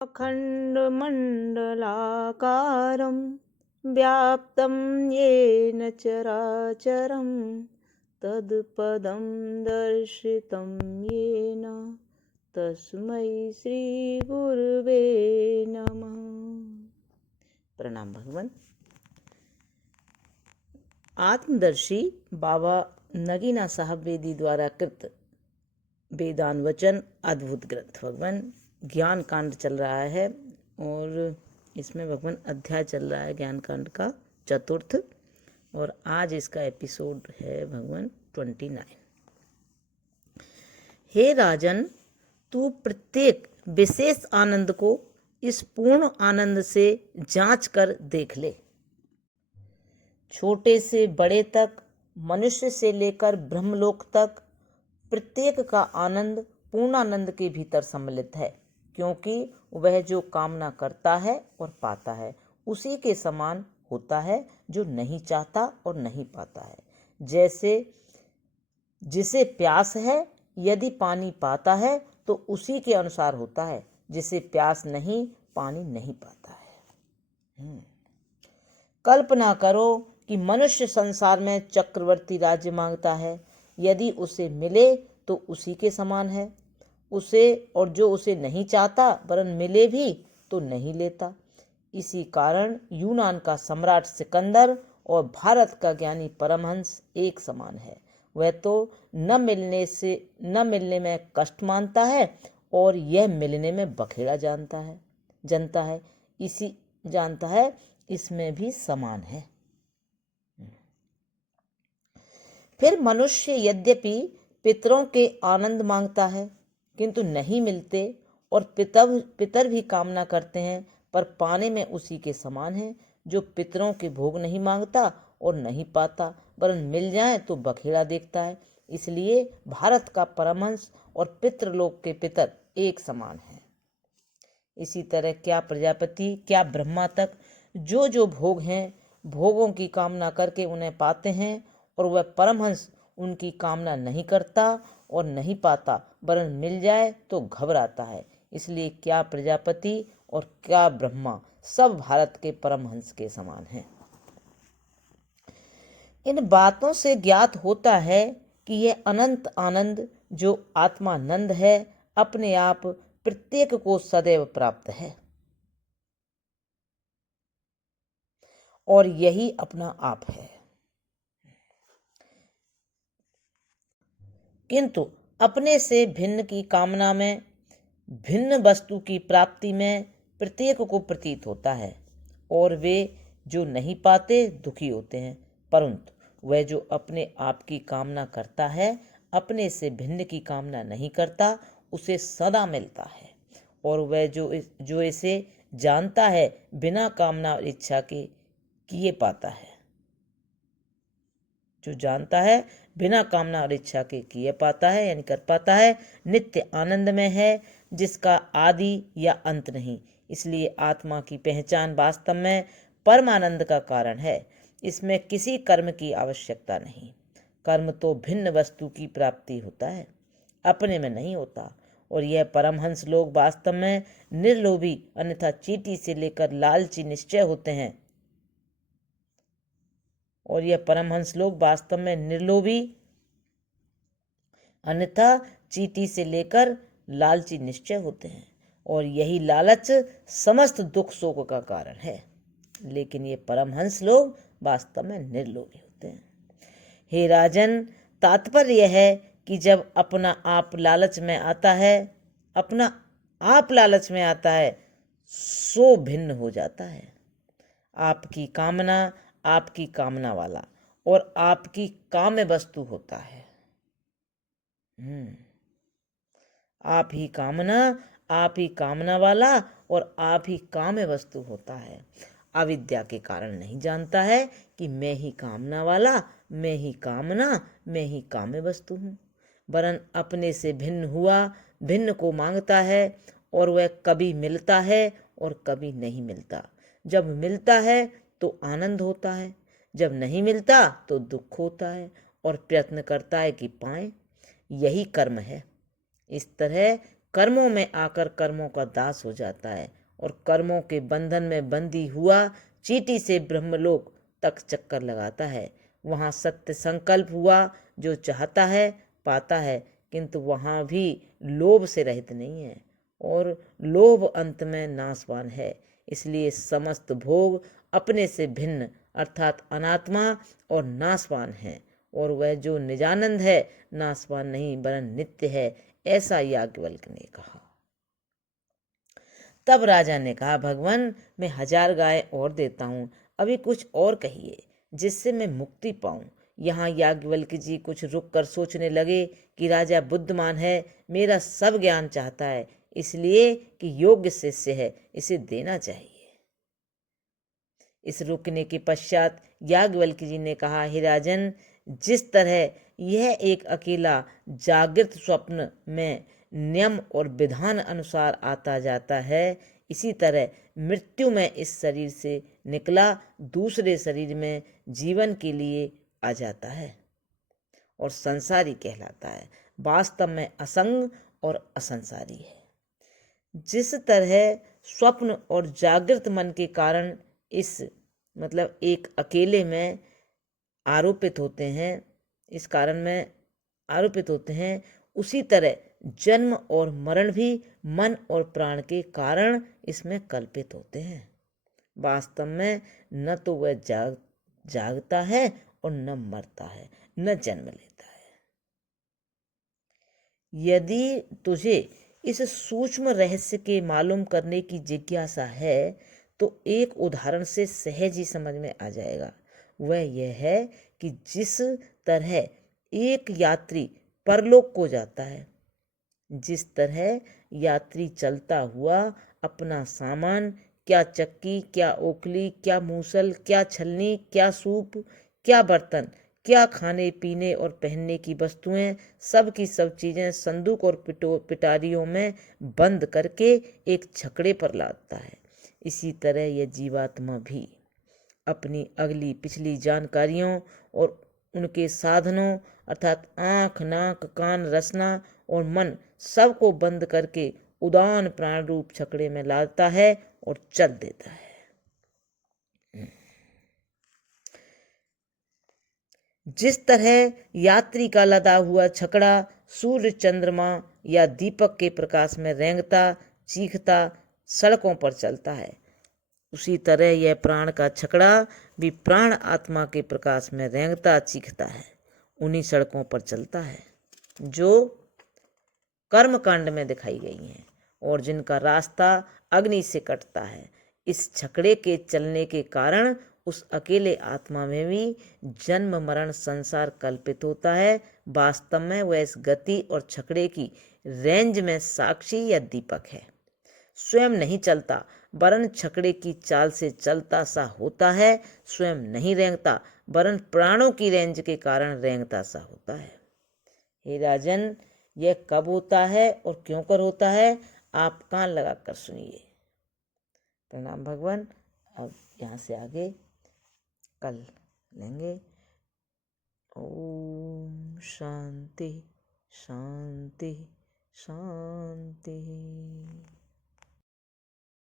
अखण्डमण्डलाकारं व्याप्तं येन चराचरं तत्पदं दर्शितं येन तस्मै श्रीगुरुवे नमः। प्रणाम भगवान। आत्मदर्शी बाबा नगीना साहब बेदी द्वारा कृत वेदान वचन अद्भुत ग्रंथ भगवान ज्ञान कांड चल रहा है और इसमें भगवान अध्याय चल रहा है ज्ञान कांड का चतुर्थ, और आज इसका एपिसोड है भगवान 29। हे राजन, तू प्रत्येक विशेष आनंद को इस पूर्ण आनंद से जांच कर देख ले। छोटे से बड़े तक, मनुष्य से लेकर ब्रह्मलोक तक, प्रत्येक का आनंद पूर्णानंद के भीतर सम्मिलित है, क्योंकि वह जो कामना करता है और पाता है उसी के समान होता है जो नहीं चाहता और नहीं पाता है। जैसे जिसे प्यास है, यदि पानी पाता है तो उसी के अनुसार होता है, जिसे प्यास नहीं, पानी नहीं पाता है। कल्पना करो कि मनुष्य संसार में चक्रवर्ती राज्य मांगता है, यदि उसे मिले तो उसी के समान है उसे, और जो उसे नहीं चाहता वरन मिले भी तो नहीं लेता। इसी कारण यूनान का सम्राट सिकंदर और भारत का ज्ञानी परमहंस एक समान है। वह तो न मिलने में कष्ट मानता है और यह मिलने में बखेड़ा जानता है इसमें भी समान है। फिर मनुष्य यद्यपि पितरों के आनंद मांगता है किंतु नहीं मिलते, और पितर भी कामना करते हैं पर पाने में उसी के समान है जो पितरों के भोग नहीं मांगता और नहीं पाता, वरन मिल जाए तो बखेड़ा देखता है। इसलिए भारत का परमहंस और पितृलोक के पितर एक समान है। इसी तरह क्या प्रजापति क्या ब्रह्मा तक जो भोग हैं, भोगों की कामना करके उन्हें पाते हैं, और वह परमहंस उनकी कामना नहीं करता और नहीं पाता, वरन मिल जाए तो घबराता है। इसलिए क्या प्रजापति और क्या ब्रह्मा सब भारत के परमहंस के समान हैं। इन बातों से ज्ञात होता है कि यह अनंत आनंद जो आत्मानंद है अपने आप प्रत्येक को सदैव प्राप्त है, और यही अपना आप है। किंतु अपने से भिन्न की कामना में, भिन्न वस्तु की प्राप्ति में प्रत्येक को प्रतीत होता है, और वे जो नहीं पाते दुखी होते हैं। परंतु वह जो अपने आप की कामना करता है, अपने से भिन्न की कामना नहीं करता, उसे सदा मिलता है। और वह जो इसे जानता है बिना कामना और इच्छा के किए पाता है। जो जानता है बिना कामना और इच्छा के किए पाता है, यानी कर पाता है, नित्य आनंद में है, जिसका आदि या अंत नहीं। इसलिए आत्मा की पहचान वास्तव में परमानंद का कारण है। इसमें किसी कर्म की आवश्यकता नहीं। कर्म तो भिन्न वस्तु की प्राप्ति होता है, अपने में नहीं होता। और यह परमहंस लोग वास्तव में निर्लोभी, अन्यथा चींटी से लेकर लालची निश्चय होते हैं। और यह परमहंस लोग वास्तव में निर्लोभी, अन्यथा चींटी से लेकर लालची निश्चय होते हैं, और यही लालच समस्त दुख शोक का कारण है। लेकिन ये परमहंस लोग वास्तव में निर्लोभी होते हैं। हे राजन, तात्पर्य यह है कि जब अपना आप लालच में आता है सो भिन्न हो जाता है। आपकी कामना वाला और आपकी काम्य वस्तु होता है। आप ही कामना वाला और आप ही काम्य वस्तु होता है। अविद्या के कारण नहीं जानता है कि मैं ही कामना वाला, मैं ही कामना, मैं ही काम्य वस्तु हूँ, वरन अपने से भिन्न को मांगता है, और वह कभी मिलता है और कभी नहीं मिलता। जब मिलता है तो आनंद होता है, जब नहीं मिलता तो दुख होता है, और प्रयत्न करता है कि पाए। यही कर्म है। इस तरह कर्मों में आकर कर्मों का दास हो जाता है और कर्मों के बंधन में बंदी हुआ चींटी से ब्रह्मलोक तक चक्कर लगाता है। वहाँ सत्य संकल्प हुआ, जो चाहता है पाता है, किंतु वहाँ भी लोभ से रहित नहीं है, और लोभ अंत में नाशवान है। इसलिए समस्त भोग अपने से भिन्न अर्थात अनात्मा और नाशवान है, और वह जो निजानंद है नाशवान नहीं वरन नित्य है, ऐसा याज्ञवल्क्य ने कहा। तब राजा ने कहा, भगवान मैं 1000 गाय और देता हूँ, अभी कुछ और कहिए जिससे मैं मुक्ति पाऊं। यहाँ याज्ञवल्क्य जी कुछ रुक कर सोचने लगे कि राजा बुद्धिमान है, मेरा सब ज्ञान चाहता है, इसलिए कि योग्य शिष्य है, इसे देना चाहिए। इस रुकने के पश्चात याज्ञवल्क्य जी ने कहा, हे राजन, जिस तरह यह एक अकेला जागृत स्वप्न में नियम और विधान अनुसार आता जाता है, इसी तरह मृत्यु में इस शरीर से निकला दूसरे शरीर में जीवन के लिए आ जाता है और संसारी कहलाता है। वास्तव में असंग और असंसारी है। जिस तरह स्वप्न और जागृत मन के कारण इस एक अकेले में आरोपित होते हैं, इस कारण में आरोपित होते हैं, उसी तरह जन्म और मरण भी मन और प्राण के कारण इसमें कल्पित होते हैं। वास्तव में न तो वह जागता है और न मरता है, न जन्म लेता है। यदि तुझे इस सूक्ष्म रहस्य के मालूम करने की जिज्ञासा है तो एक उदाहरण से सहज ही समझ में आ जाएगा। वह यह है कि जिस तरह एक यात्री परलोक को जाता है, जिस तरह यात्री चलता हुआ अपना सामान, क्या चक्की, क्या ओखली, क्या मूसल, क्या छलनी, क्या सूप, क्या बर्तन, क्या खाने पीने और पहनने की वस्तुएं, सब की सब चीजें संदूक और पिटारियों में बंद करके एक छकड़े पर लादता है, इसी तरह यह जीवात्मा भी अपनी अगली पिछली जानकारियों और उनके साधनों अर्थात आँख, नाक, कान, रसना और मन सबको बंद करके उदान प्राण रूप छकड़े में लाता है और चल देता है। जिस तरह यात्री का लदा हुआ छकड़ा सूर्य, चंद्रमा या दीपक के प्रकाश में रेंगता चीखता सड़कों पर चलता है, उसी तरह यह प्राण का छकड़ा भी प्राण आत्मा के प्रकाश में रेंगता चीखता है, उन्हीं सड़कों पर चलता है जो कर्मकांड में दिखाई गई हैं और जिनका रास्ता अग्नि से कटता है। इस छकड़े के चलने के कारण उस अकेले आत्मा में भी जन्म मरण संसार कल्पित होता है। वास्तव में वह इस गति और छकड़े की रेंज में साक्षी या दीपक है। स्वयं नहीं चलता वरन छकड़े की चाल से चलता सा होता है, स्वयं नहीं रेंगता वरन प्राणों की रेंज के कारण रेंगता सा होता है। हे राजन, यह कब होता है और क्यों कर होता है, आप कान लगा कर सुनिए। प्रणाम भगवान। अब यहाँ से आगे कल लेंगे। ओम शांति शांति शांति।